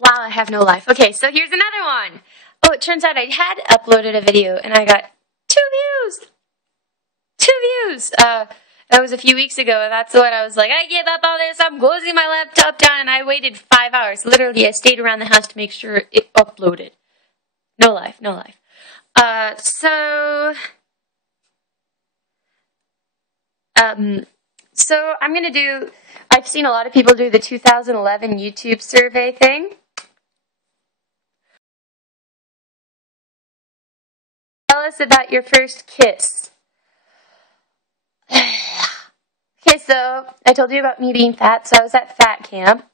Wow, I have no life. Okay, so here's another one. Oh, it turns out I had uploaded a video and I got 2 views. 2 views. That was a few weeks ago, and that's what I was like, I give up on this, I'm closing my laptop down, and I waited 5 hours. Literally, I stayed around the house to make sure it uploaded. No life, no life. So I'm gonna do, I've seen a lot of people do the 2011 YouTube survey thing. Tell us about your first kiss. Okay, so I told you about me being fat, so I was at fat camp.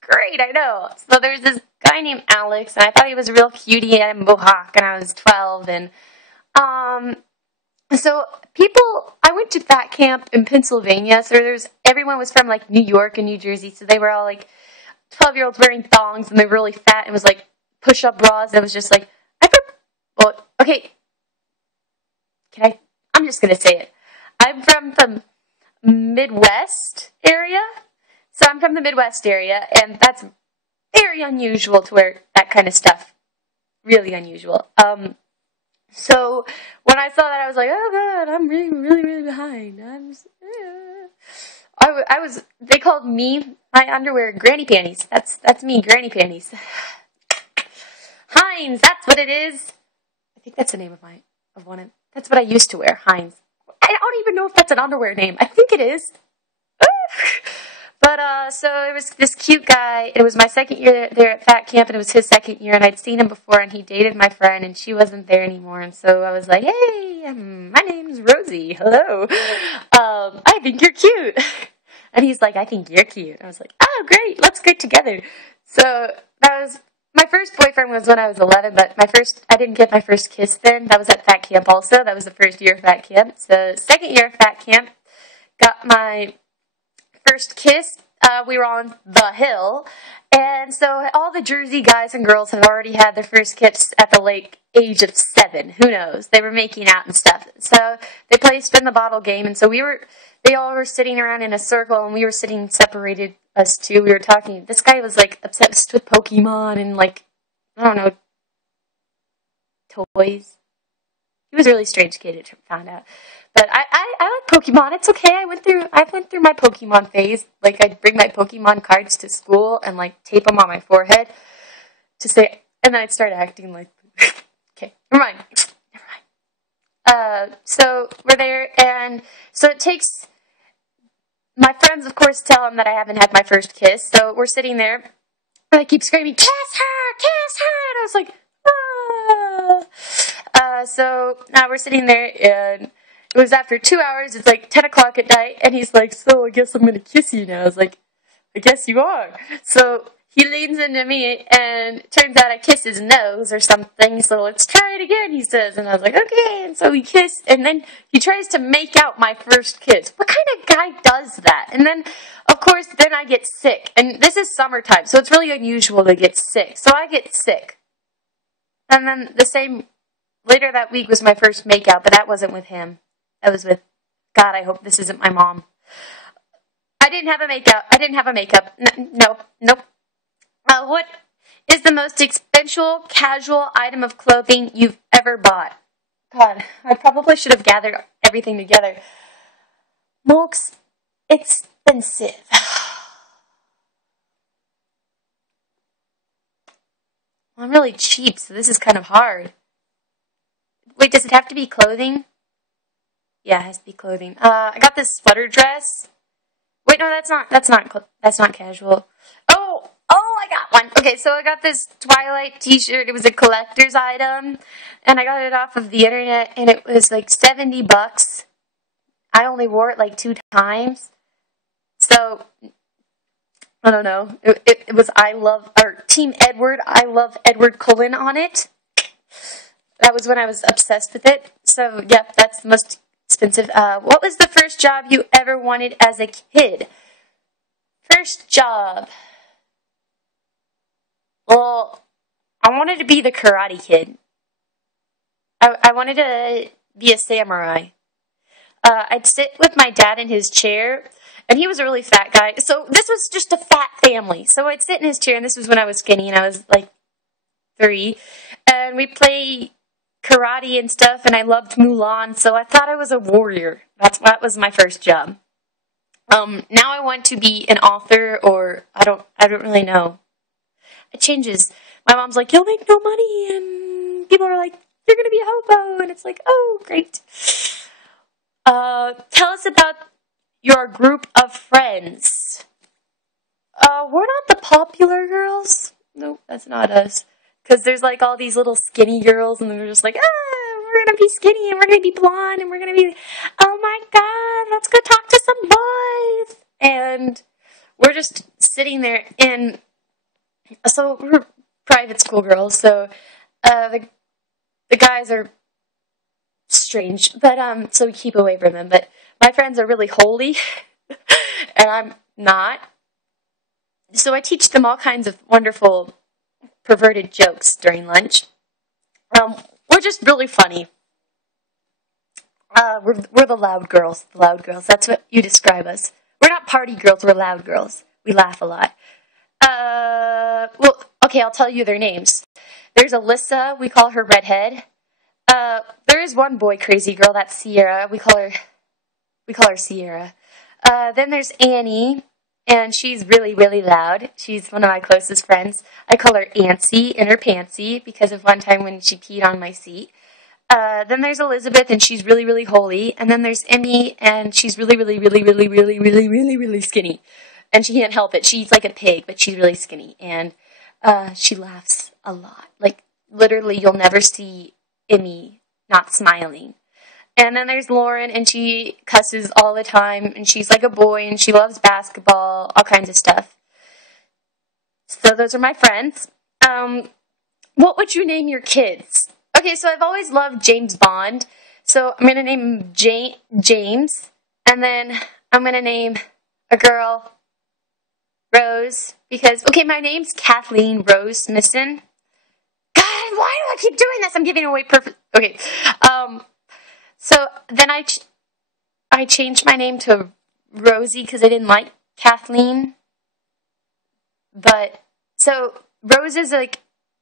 Great, I know. So there's this guy named Alex, and I thought he was a real cutie and a mohawk, and I was 12, and so I went to fat camp in Pennsylvania, so everyone was from like New York and New Jersey, so they were all like 12-year-olds wearing thongs, and they were really fat, and it was like push-up bras, and it was just like, well, okay, I'm just gonna say it. I'm from the Midwest area, so I'm from the Midwest area, and that's very unusual to wear that kind of stuff. Really unusual. So when I saw that, I was like, oh god, I'm really, really, really behind. They called my underwear, granny panties. That's me, granny panties. Heinz, that's what it is. I think that's the name of one. That's what I used to wear, Heinz. I don't even know if that's an underwear name. I think it is. But, so it was this cute guy. It was my second year there at fat camp, and it was his second year, and I'd seen him before, and he dated my friend, and she wasn't there anymore, and so I was like, hey, my name's Rosie. Hello. I think you're cute. And he's like, I think you're cute. I was like, oh, great. Let's get together. So my first boyfriend was when I was 11, but I didn't get my first kiss then. That was at fat camp also. That was the first year of fat camp. So second year of fat camp, got my first kiss. We were on the hill, and so all the Jersey guys and girls had already had their first kiss at the age of 7. Who knows? They were making out and stuff. So they played spin the bottle game, and so they all were sitting around in a circle, and we were sitting separated, us two. We were talking. This guy was like obsessed with Pokemon and like, I don't know, toys. He was a really strange kid, it found out. But I like Pokemon. It's okay. I went through my Pokemon phase. Like, I'd bring my Pokemon cards to school and like tape them on my forehead to say, and then I'd start acting like, okay, never mind. So we're there, and so it takes, my friends, of course, tell him that I haven't had my first kiss. So we're sitting there, and I keep screaming, kiss her, kiss her, and I was like, ah. So now we're sitting there, and it was after 2 hours. It's like 10 o'clock at night, and he's like, so I guess I'm going to kiss you now. I was like, I guess you are. So he leans into me, and it turns out I kiss his nose or something. So let's try it again, he says. And I was like, okay. And so we kiss, and then he tries to make out my first kiss. What kind of guy does that? And then, of course, then I get sick. And this is summertime, so it's really unusual to get sick. So I get sick. And then later that week was my first makeout, but that wasn't with him. That was with, God, I hope this isn't my mom. I didn't have a makeup. Nope. What is the most expensive casual item of clothing you've ever bought? God, I probably should have gathered everything together. Most expensive. I'm really cheap, so this is kind of hard. Wait, does it have to be clothing? Yeah, it has to be clothing. I got this sweater dress. Wait, no, that's not casual. Oh, I got one. Okay, so I got this Twilight t-shirt. It was a collector's item, and I got it off of the internet, and it was like $70. I only wore it like 2 times. So, I don't know. It was Team Edward, I love Edward Cullen on it. That was when I was obsessed with it. So, yeah, that's the most expensive. What was the first job you ever wanted as a kid? First job. Well, I wanted to be the Karate Kid. I wanted to be a samurai. I'd sit with my dad in his chair, and he was a really fat guy. So this was just a fat family. So I'd sit in his chair, and this was when I was skinny, and I was like 3, and we'd play karate and stuff, and I loved Mulan, so I thought I was a warrior. That was my first job. Now I want to be an author, or I don't really know. It changes. My mom's like, you'll make no money, and people are like, you're gonna be a hobo, and it's like, oh, great. Tell us about your group of friends. We're not the popular girls. Nope, that's not us. Because there's like all these little skinny girls, and they're just like, we're gonna be skinny, and we're gonna be blonde, and we're gonna be, oh my god, let's go talk to some boys. And we're just sitting there in, so we're private school girls, so the guys are strange, but so we keep away from them. But my friends are really holy, and I'm not. So I teach them all kinds of wonderful perverted jokes during lunch. We're just really funny. We're the loud girls. The loud girls. That's what you describe us. We're not party girls. We're loud girls. We laugh a lot. Well, okay, I'll tell you their names. There's Alyssa. We call her Redhead. There is one boy crazy girl. That's Sierra. We call her Sierra. Then there's Annie. And she's really, really loud. She's one of my closest friends. I call her Antsy in her pantsy because of one time when she peed on my seat. Then there's Elizabeth, and she's really, really holy. And then there's Emmy, and she's really, really, really, really, really, really, really, really skinny. And she can't help it. She eats like a pig, but she's really skinny. And she laughs a lot. Like, literally, you'll never see Emmy not smiling. And then there's Lauren, and she cusses all the time, and she's like a boy, and she loves basketball, all kinds of stuff. So those are my friends. What would you name your kids? Okay, so I've always loved James Bond, so I'm going to name him James, and then I'm going to name a girl Rose, because, okay, my name's Kathleen Rose Smithson. God, why do I keep doing this? I'm giving away perfect, okay, so then I changed my name to Rosie because I didn't like Kathleen. But, so, Rose is like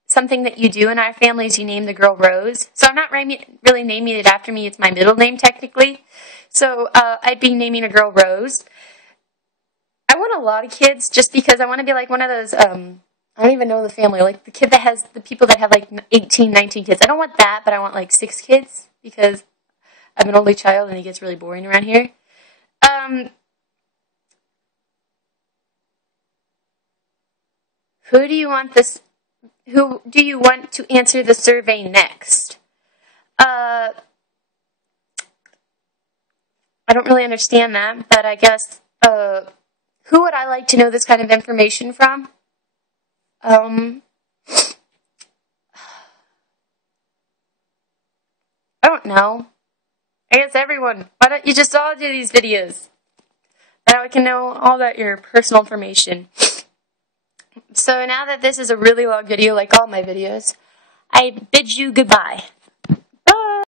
something that you do in our families. You name the girl Rose. So I'm not really naming it after me. It's my middle name, technically. So I'd be naming a girl Rose. I want a lot of kids just because I want to be like one of those, I don't even know the family, like the people that have like 18, 19 kids. I don't want that, but I want like 6 kids because I'm an only child, and it gets really boring around here. Who do you want to answer the survey next? I don't really understand that, but I guess, who would I like to know this kind of information from? I don't know. I guess everyone. Why don't you just all do these videos? Now I can know all that your personal information. So now that this is a really long video, like all my videos, I bid you goodbye.